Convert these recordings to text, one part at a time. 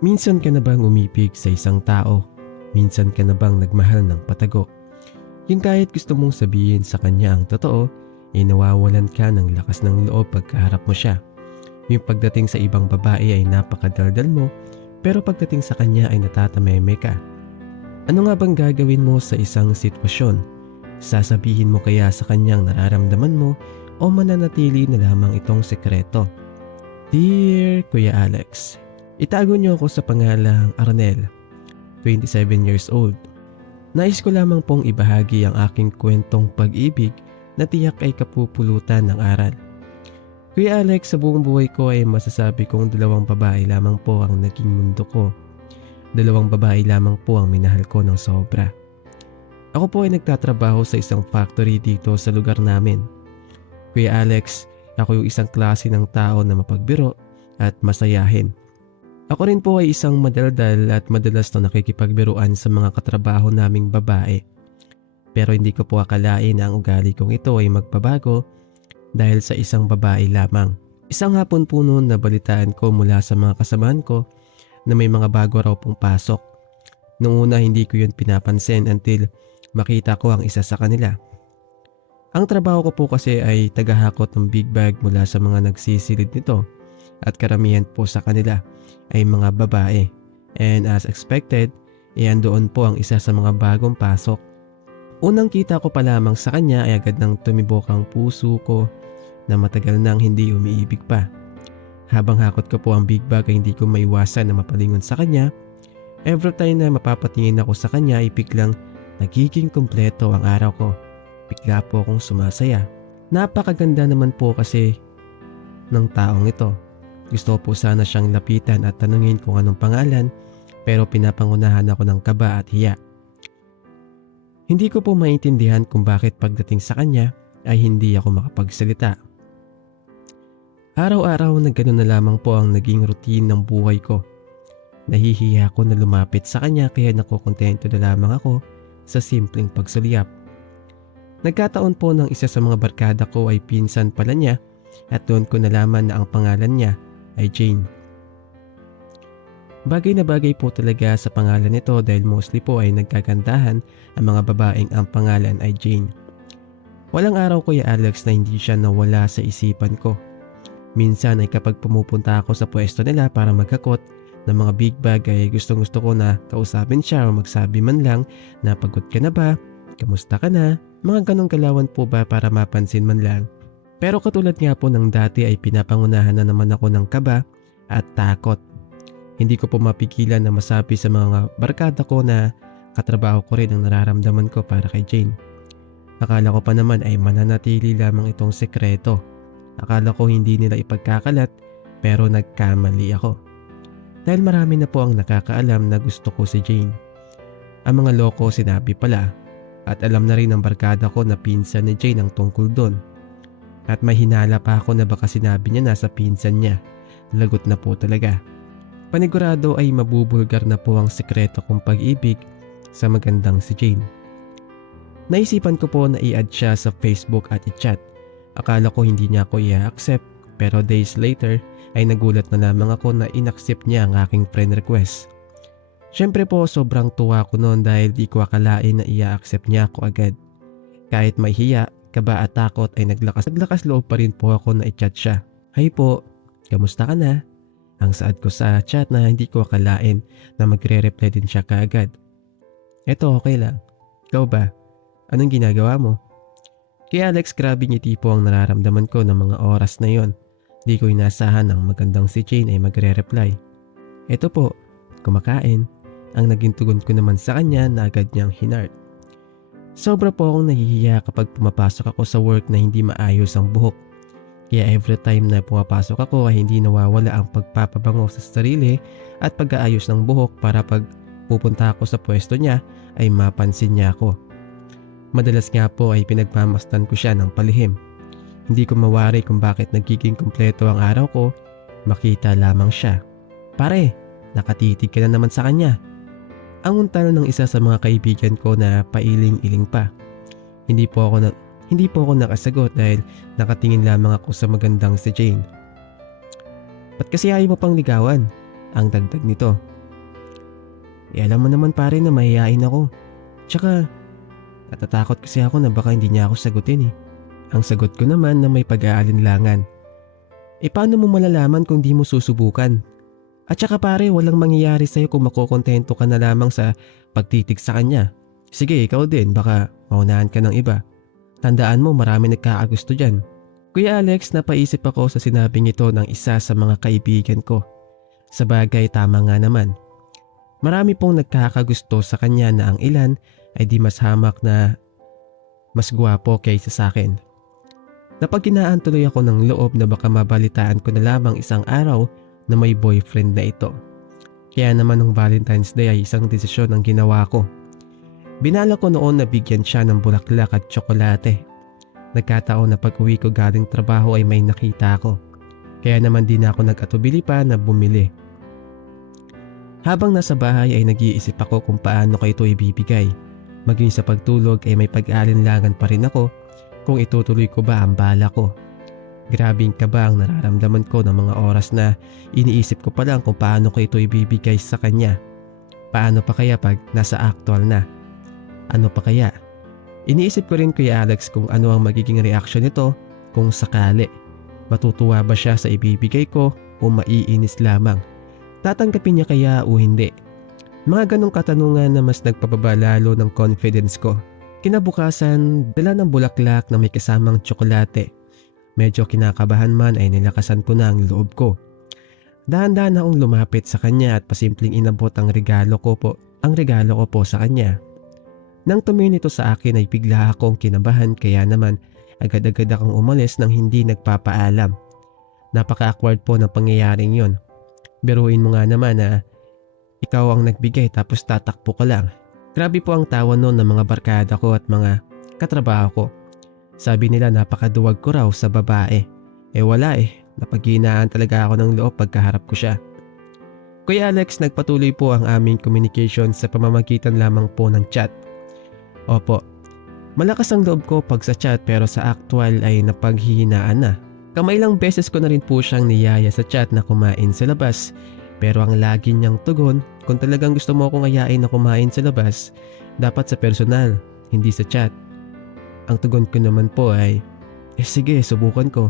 Minsan ka na bang umibig sa isang tao? Minsan ka na bang nagmahal ng patago? Yung kahit gusto mong sabihin sa kanya ang totoo, nawawalan ka ng lakas ng loob pagkaharap mo siya. Yung pagdating sa ibang babae ay napakadaldal mo, pero pagdating sa kanya ay natatameme ka. Ano nga bang gagawin mo sa isang sitwasyon? Sasabihin mo kaya sa kanyang nararamdaman mo o mananatili na lamang itong sekreto? Dear Kuya Alex, itago niyo ako sa pangalang Arnel, 27 years old. Nais ko lamang pong ibahagi ang aking kwentong pag-ibig na tiyak ay kapupulutan ng aral. Kuya Alex, sa buong buhay ko ay masasabi kong dalawang babae lamang po ang naging mundo ko. Dalawang babae lamang po ang minahal ko ng sobra. Ako po ay nagtatrabaho sa isang factory dito sa lugar namin. Kuya Alex, ako yung isang klase ng tao na mapagbiro at masayahin. Ako rin po ay isang madaldal at madalas na nakikipagbiruan sa mga katrabaho naming babae. Pero hindi ko po akalain na ang ugali kong ito ay magbabago dahil sa isang babae lamang. Isang hapon po noon nabalitaan ko mula sa mga kasamahan ko na may mga bago raw pong pasok. Noong una hindi ko yun pinapansin until makita ko ang isa sa kanila. Ang trabaho ko po kasi ay tagahakot ng big bag mula sa mga nagsisilid nito at karamihan po sa kanila ay mga babae. And as expected, andoon po ang isa sa mga bagong pasok. Unang kita ko pa lamang sa kanya ay agad nang tumibok ang puso ko na matagal nang hindi umiibig pa. Habang hakot ko po ang big bag ay hindi ko maiwasan na mapalingon sa kanya. Every time na mapapatingin ako sa kanya ay biglang nagiging kumpleto ang araw ko. Bigla po akong sumasaya. Napakaganda naman po kasi ng taong ito. Gusto ko po sana siyang lapitan at tanungin kung anong pangalan, pero pinapangunahan ako ng kaba at hiya. Hindi ko po maintindihan kung bakit pagdating sa kanya ay hindi ako makapagsalita. Araw-araw na ganoon na lamang po ang naging routine ng buhay ko. Nahihiya ako na lumapit sa kanya kaya nakukontento na lamang ako sa simpleng pagsulyap. Nagkataon po ng isa sa mga barkada ko ay pinsan pala niya at doon ko nalaman na ang pangalan niya ay Jane. Bagay na bagay po talaga sa pangalan nito dahil mostly po ay nagkagandahan ang mga babaeng ang pangalan ay Jane. Walang araw Kuya Alex na hindi siya nawala sa isipan ko. Minsan ay kapag pumupunta ako sa pwesto nila para magkakot ng mga big bag ay gustong gusto ko na kausapin siya o magsabi man lang na pagod ka na ba? Kamusta ka na? Mga ganong galawan po ba para mapansin man lang. Pero katulad nga po ng dati ay pinapangunahan na naman ako ng kaba at takot. Hindi ko po mapigilan na masabi sa mga barkada ko na katrabaho ko rin ang nararamdaman ko para kay Jane. Akala ko pa naman ay mananatili lamang itong sekreto. Akala ko hindi nila ipagkakalat pero nagkamali ako. Dahil marami na po ang nakakaalam na gusto ko si Jane. Ang mga loko sinabi pala at alam na rin ng barkada ko na pinsan ni Jane ang tungkol doon. At may hinala pa ako na baka sinabi niya nasa pinsan niya. Lagot na po talaga. Panigurado ay mabubulgar na po ang sekreto kong pag-ibig sa magandang si Jane. Naisipan ko po na i-add siya sa Facebook at i-chat. Akala ko hindi niya ako i-accept pero days later ay nagulat na lamang ako na in-accept niya ang aking friend request. Syempre po sobrang tuwa ko noon dahil di ko akalain na i-accept niya ako agad. Kahit may hiya, kaba at takot ay naglakas loob pa rin po ako na i-chat siya. Hi po, kamusta ka na? Ang saad ko sa chat na hindi ko akalain na magre-reply din siya kaagad. Eto okay lang. Ikaw ba? Anong ginagawa mo? Kay Alex, grabe ngiti po ang nararamdaman ko ng mga oras na yon. Di ko inasahan ng magandang si Jane ay magre-reply. Eto po, kumakain. Ang naging tugon ko naman sa kanya na agad niyang hinart. Sobra po akong nahihiya kapag pumapasok ako sa work na hindi maayos ang buhok. Kaya every time na pumapasok ako ay hindi nawawala ang pagpapabango sa sarili at pag-aayos ng buhok para pag pupunta ako sa pwesto niya ay mapansin niya ako. Madalas nga po ay pinagmamasdan ko siya ng palihim. Hindi ko mawari kung bakit nagiging kumpleto ang araw ko, makita lamang siya. Pare, nakatitig ka na naman sa kanya. Ang untal ng isa sa mga kaibigan ko na pailing-iling pa. Hindi po ako nakasagot dahil nakatingin lamang ako sa magandang si Jane. Ba't kasi ayaw mo pang ligawan? Ang dagdag nito, alam mo naman pare na mahihain ako. Tsaka natatakot kasi ako na baka hindi niya ako sagutin eh. Ang sagot ko naman na may pag-aalinlangan. Paano mo malalaman kung di mo susubukan? At saka pare, walang mangyayari sa'yo kung makokontento ka na lamang sa pagtitig sa kanya. Sige, ikaw din, baka maunahan ka ng iba. Tandaan mo, marami nagkakagusto dyan. Kuya Alex, napaisip ako sa sinabing ito ng isa sa mga kaibigan ko. Sa bagay, tama nga naman. Marami pong nagkakagusto sa kanya na ang ilan ay di mas hamak na mas gwapo kaysa sa akin. Napaghinaan tuloy ako ng loob na baka mabalitaan ko na lamang isang araw na may boyfriend na ito. Kaya naman nung Valentine's Day ay isang desisyon ang ginawa ko. Binala ko noon na bigyan siya ng bulaklak at tsokolate. Nagkataon na pag uwi ko galing trabaho ay may nakita ako. Kaya naman di na ako nag-atubili pa na bumili. Habang nasa bahay ay nag-iisip ako kung paano ko ito ibibigay. Maging sa pagtulog ay may pag-aalinlangan pa rin ako kung itutuloy ko ba ang bala ko. Grabing kaba ang nararamdaman ko ng mga oras na iniisip ko pa lang kung paano ko ito ibibigay sa kanya. Paano pa kaya pag nasa actual na? Ano pa kaya? Iniisip ko rin Kuya Alex kung ano ang magiging reaksyon nito kung sakali. Matutuwa ba siya sa ibibigay ko o maiinis lamang? Tatanggapin niya kaya o hindi? Mga ganong katanungan na mas nagpababa lalo ng confidence ko. Kinabukasan, dala ng bulaklak na may kasamang tsokolate. Medyo kinakabahan man ay nilakasan ko na ang loob ko. Dahan-dahan akong lumapit sa kanya at pasimpleng inabot ang regalo ko po sa kanya. Nang tumingin ito sa akin ay bigla akong kinabahan kaya naman agad-agad akong umalis nang hindi nagpapaalam. Napaka-awkward po ng pangyayaring yon. Biruin mo nga naman na ikaw ang nagbigay tapos tatakbo ka lang. Grabe po ang tawa noon ng mga barkada ko at mga katrabaho ko. Sabi nila napakaduwag ko raw sa babae. Wala napaghinaan talaga ako ng loob pagkaharap ko siya. Kuya Alex, nagpatuloy po ang aming communication sa pamamagitan lamang po ng chat. Opo, malakas ang loob ko pag sa chat pero sa actual ay napaghihinaan na. Kamailang beses ko na rin po siyang niyaya sa chat na kumain sa labas. Pero ang lagi niyang tugon, kung talagang gusto mo akong ayain na kumain sa labas, dapat sa personal, hindi sa chat. Ang tugon ko naman po ay, sige, subukan ko.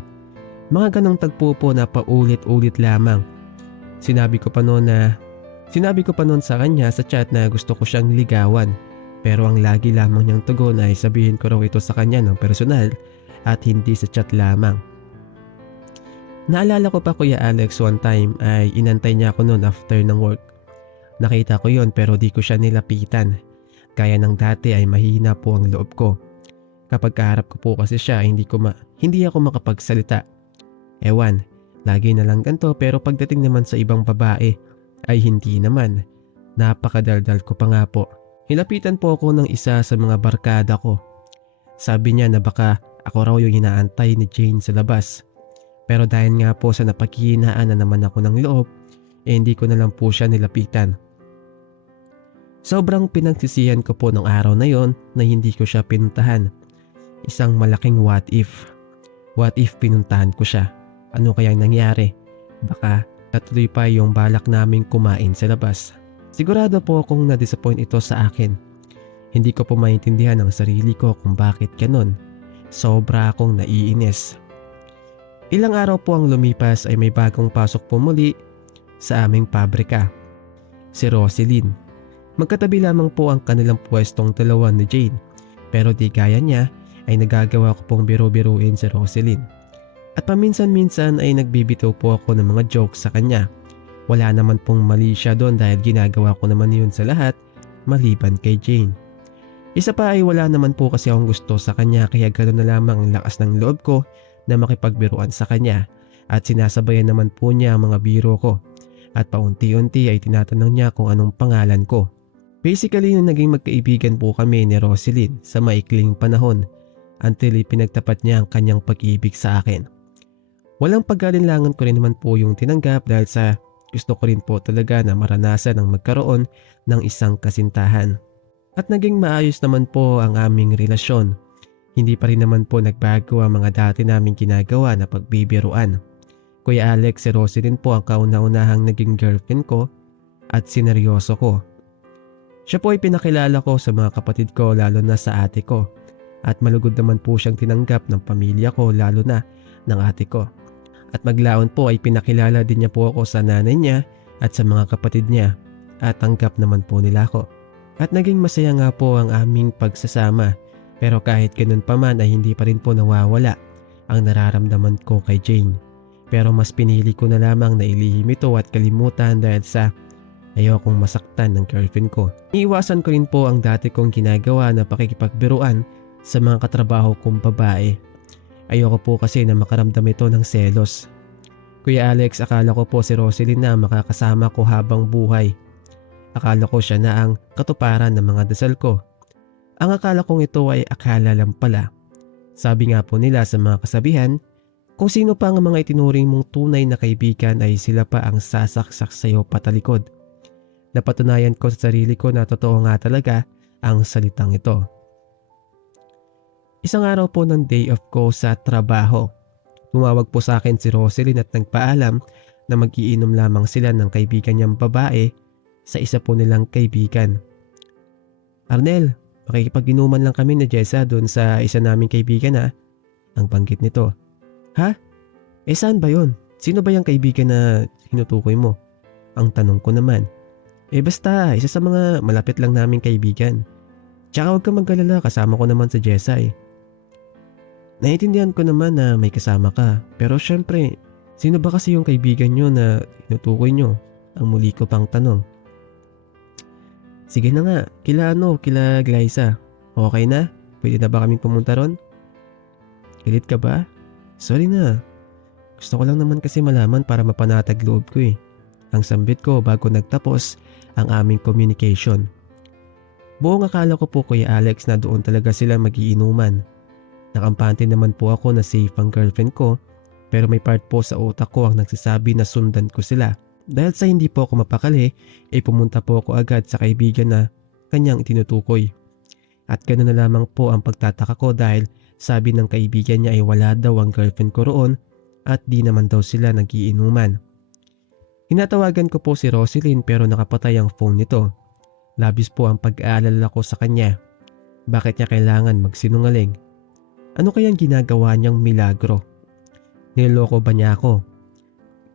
Mga ganong tagpo po na paulit-ulit lamang. Sinabi ko pa noon sa kanya sa chat na gusto ko siyang ligawan. Pero ang lagi lamang niyang tugon ay sabihin ko raw ito sa kanya ng personal at hindi sa chat lamang. Naalala ko pa Kuya Alex, one time ay inantay niya ako noon after ng work. Nakita ko yon pero di ko siya nilapitan. Gaya ng dati ay mahina po ang loob ko. Kapag kaharap ko po kasi siya hindi ako makapagsalita. Ewan, lagi na lang ganito pero pagdating naman sa ibang babae ay hindi naman. Napakadaldal ko pa nga po. Hilapitan po ako ng isa sa mga barkada ko. Sabi niya na baka ako raw yung inaantay ni Jane sa labas. Pero dahil nga po sa napaghihinaan na naman ako ng loob, hindi ko na lang po siya nilapitan. Sobrang pinagsisihan ko po ng araw na yon na hindi ko siya pinuntahan. Isang malaking what if. What if pinuntahan ko siya? Ano kayang nangyari? Baka natuloy pa yung balak naming kumain sa labas. Sigurado po akong na-disappoint ito sa akin. Hindi ko po maintindihan ang sarili ko kung bakit ganon. Sobra akong naiinis. Ilang araw po ang lumipas ay may bagong pasok po muli sa aming pabrika. Si Roselyn. Magkatabi lamang po ang kanilang pwestong dalawa ni Jane. Pero di gaya niya ay nagagawa ko pong biro-biruin si Roselyn. At paminsan-minsan ay nagbibitaw po ako ng mga jokes sa kanya. Wala naman pong mali siya doon dahil ginagawa ko naman yun sa lahat maliban kay Jane. Isa pa ay wala naman po kasi akong gusto sa kanya kaya ganoon na lamang ang lakas ng loob ko na makipagbiruan sa kanya at sinasabayan naman po niya ang mga biro ko at paunti-unti ay tinatanong niya kung anong pangalan ko. Basically naging magkaibigan po kami ni Roselyn sa maikling panahon until pinagtapat niya ang kanyang pag-ibig sa akin. Walang pag-alinlangan ko rin naman po yung tinanggap dahil sa gusto ko rin po talaga na maranasan ang magkaroon ng isang kasintahan. At naging maayos naman po ang aming relasyon. Hindi pa rin naman po nagbago ang mga dati naming ginagawa na pagbibiruan. Kuya Alex, si Roselyn po ang kauna-unahang naging girlfriend ko at sineryoso ko. Siya po ay pinakilala ko sa mga kapatid ko lalo na sa ate ko at malugod naman po siyang tinanggap ng pamilya ko lalo na ng ate ko. At maglaon po ay pinakilala din niya po ako sa nanay niya at sa mga kapatid niya at tanggap naman po nila ako. At naging masaya nga po ang aming pagsasama pero kahit ganun pa man ay hindi pa rin po nawawala ang nararamdaman ko kay Jane. Pero mas pinili ko na lamang na ilihim ito at kalimutan dahil sa ayokong masaktan ng girlfriend ko. Iiwasan ko rin po ang dati kong ginagawa na pakikipagbiruan sa mga katrabaho kong babae. Ayoko po kasi na makaramdam ito ng selos. Kuya Alex, akala ko po si Roselyn na makakasama ko habang buhay. Akala ko siya na ang katuparan ng mga dasal ko. Ang akala kong ito ay akala lang pala. Sabi nga po nila sa mga kasabihan, kung sino pa ang mga itinuring mong tunay na kaibigan ay sila pa ang sasaksak sa iyo patalikod. Napatunayan ko sa sarili ko na totoo nga talaga ang salitang ito. Isang araw po ng day off ko sa trabaho. Tumawag po sa akin si Roselyn at nagpaalam na mag-iinom lamang sila ng kaibigan niyang babae sa isa po nilang kaibigan. Arnel, makikipag-inuman lang kami na Jessa doon sa isa naming kaibigan ha. Ang banggit nito. Ha? Saan ba yon? Sino ba yung kaibigan na hinutukoy mo? Ang tanong ko naman. Basta, isa sa mga malapit lang naming kaibigan. Tsaka huwag ka mag-alala, kasama ko naman sa Jessa eh. Naiintindihan ko naman na may kasama ka, pero syempre, sino ba kasi yung kaibigan nyo na hinutukoy nyo? Ang muli ko pang tanong. Sige na nga, kila Glyza. Okay na? Pwede na ba kaming pumunta ron? Galit ka ba? Sorry na. Gusto ko lang naman kasi malaman para mapanatag loob ko eh. Ang sambit ko bago nagtapos ang aming communication. Buong akala ko po Kuya Alex na doon talaga sila magiinuman. Nakampante naman po ako na safe ang girlfriend ko pero may part po sa utak ko ang nagsasabi na sundan ko sila. Dahil sa hindi po ako mapakali ay pumunta po ako agad sa kaibigan na kanyang tinutukoy. At ganoon na lamang po ang pagtataka ko dahil sabi ng kaibigan niya ay wala daw ang girlfriend ko roon at di naman daw sila nagiinuman. Hinatawagan ko po si Roselyn pero nakapatay ang phone nito. Labis po ang pag-aalala ko sa kanya. Bakit niya kailangan magsinungaling? Ano kayang ginagawa niyang milagro? Niloloko ba niya ako?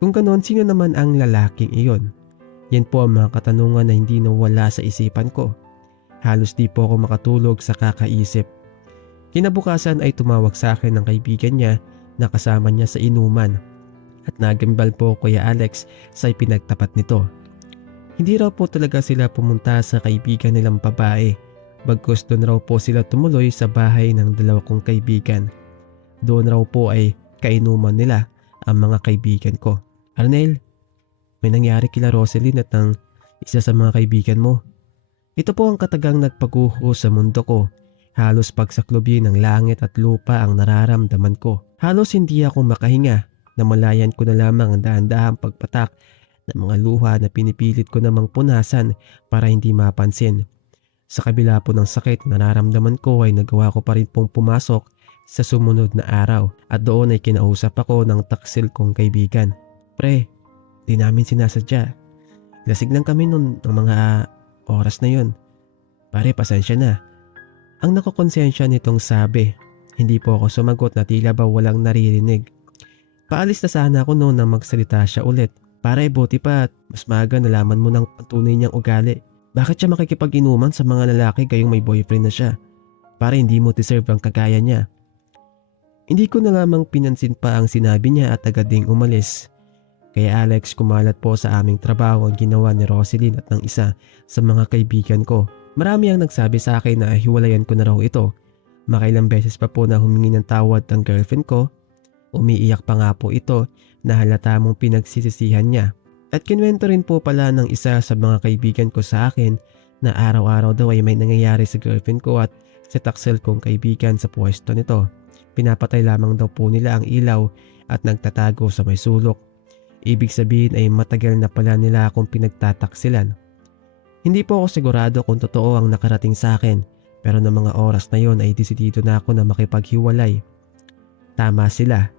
Kung ganoon, sino naman ang lalaking iyon? Yan po ang mga katanungan na hindi nawala sa isipan ko. Halos di po ako makatulog sa kakaisip. Kinabukasan ay tumawag sa akin ng kaibigan niya na kasama niya sa inuman. At nagambal po Kuya Alex sa pinagtapat nito. Hindi raw po talaga sila pumunta sa kaibigan nilang babae. Bagkus doon raw po sila tumuloy sa bahay ng dalawa kong kaibigan. Doon raw po ay kainuman nila ang mga kaibigan ko. Arnel, may nangyari kila Roselyn at ng isa sa mga kaibigan mo. Ito po ang katagang nagpaguho sa mundo ko. Halos pagsaklobi ng langit at lupa ang nararamdaman ko. Halos hindi ako makahinga. Namalayan ko na lamang ang dahan-dahang pagpatak ng mga luha na pinipilit ko namang punasan para hindi mapansin. Sa kabila po ng sakit na nararamdaman ko ay nagawa ko pa rin pong pumasok sa sumunod na araw at doon ay kinausap ako ng taksil kong kaibigan. Pre, di namin sinasadya. Lasig lang kami noon ng mga oras na yon. Pare, pasensya na. Ang nakokonsensya nitong sabi, hindi po ako sumagot na tila ba walang naririnig. Paalis na sana ako noon nang magsalita siya ulit. Pare, buti pa at mas maaga nalaman mo ng tunay niyang ugali. Bakit siya makikipag-inuman sa mga lalaki gayong may boyfriend na siya? Pare, hindi mo deserve ang kagaya niya. Hindi ko na lamang pinansin pa ang sinabi niya at agad ding umalis. Kaya Alex, kumalat po sa aming trabaho ang ginawa ni Roselyn at ng isa sa mga kaibigan ko. Marami ang nagsabi sa akin na hiwalayan ko na raw ito. Makailang beses pa po na humingi ng tawad ang girlfriend ko. Umiiyak pa nga po ito na halata mong pinagsisisihan niya. At kinwento rin po pala ng isa sa mga kaibigan ko sa akin na araw-araw daw ay may nangyayari sa girlfriend ko at sa taksel kong kaibigan sa pwesto nito. Pinapatay lamang daw po nila ang ilaw at nagtatago sa may sulok. Ibig sabihin ay matagal na pala nila akong pinagtataksilan. Hindi po ako sigurado kung totoo ang nakarating sa akin pero ng mga oras na yon ay desidido na ako na makipaghiwalay. Tama sila.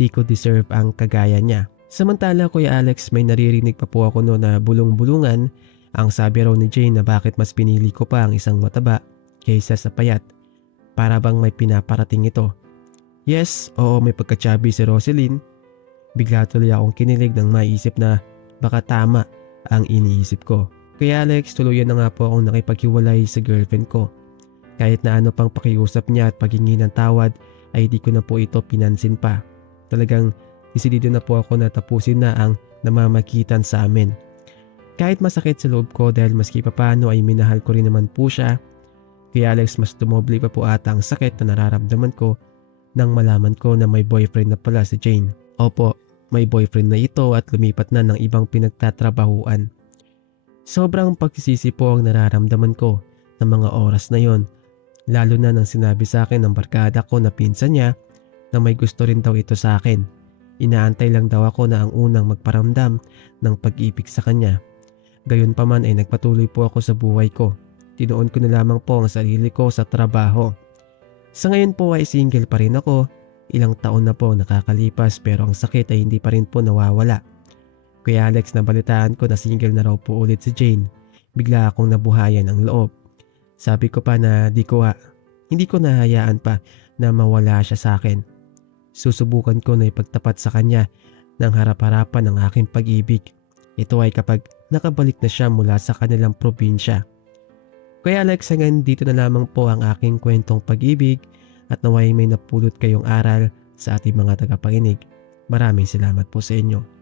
di ko deserve ang kagaya niya. Samantala Kuya Alex, may naririnig pa po ako noon na bulong-bulungan. Ang sabi raw ni Jane na bakit mas pinili ko pa ang isang mataba kaysa sa payat. Para bang may pinaparating ito. Yes, oo, may pagkatsabi si Roselyn. Bigla tuloy akong kinilig nang maisip na baka tama ang iniisip ko. Kuya Alex, tuluyan na nga po akong nakipaghiwalay sa girlfriend ko. Kahit na ano pang pakiusap niya at paghingi ng tawad ay di ko na po ito pinansin pa. Talagang desidido na po ako na tapusin na ang namamagitan sa amin. Kahit masakit sa loob ko dahil maski papano ay minahal ko rin naman po siya. Kaya Alex, mas dumoble pa po ata ang sakit na nararamdaman ko nang malaman ko na may boyfriend na pala si Jane. Opo, may boyfriend na ito at lumipat na ng ibang pinagtatrabahuan. Sobrang pagsisisi po ang nararamdaman ko ng mga oras na yon. Lalo na nang sinabi sa akin ng barkada ko na pinsan niya na may gusto rin daw ito sa akin. Inaantay lang daw ako na ang unang magparamdam ng pag-ibig sa kanya. Gayunpaman ay nagpatuloy po ako sa buhay ko. Tinuon ko na lamang po ang sarili ko sa trabaho. Sa ngayon po ay single pa rin ako. Ilang taon na po nakakalipas pero ang sakit ay hindi pa rin po nawawala. Kuya Alex, nabalitaan ko na single na raw po ulit si Jane. Bigla akong nabuhayan ang loob. Sabi ko pa na hindi ko nahayaan pa na mawala siya sa akin. Susubukan ko na ipagtapat sa kanya ng harap-harapan ng aking pag-ibig. Ito ay kapag nakabalik na siya mula sa kanilang probinsya. Kuya Alex, hanggang dito na lamang po ang aking kwentong pag-ibig at naway may napulot kayong aral sa ating mga tagapakinig. Maraming salamat po sa inyo.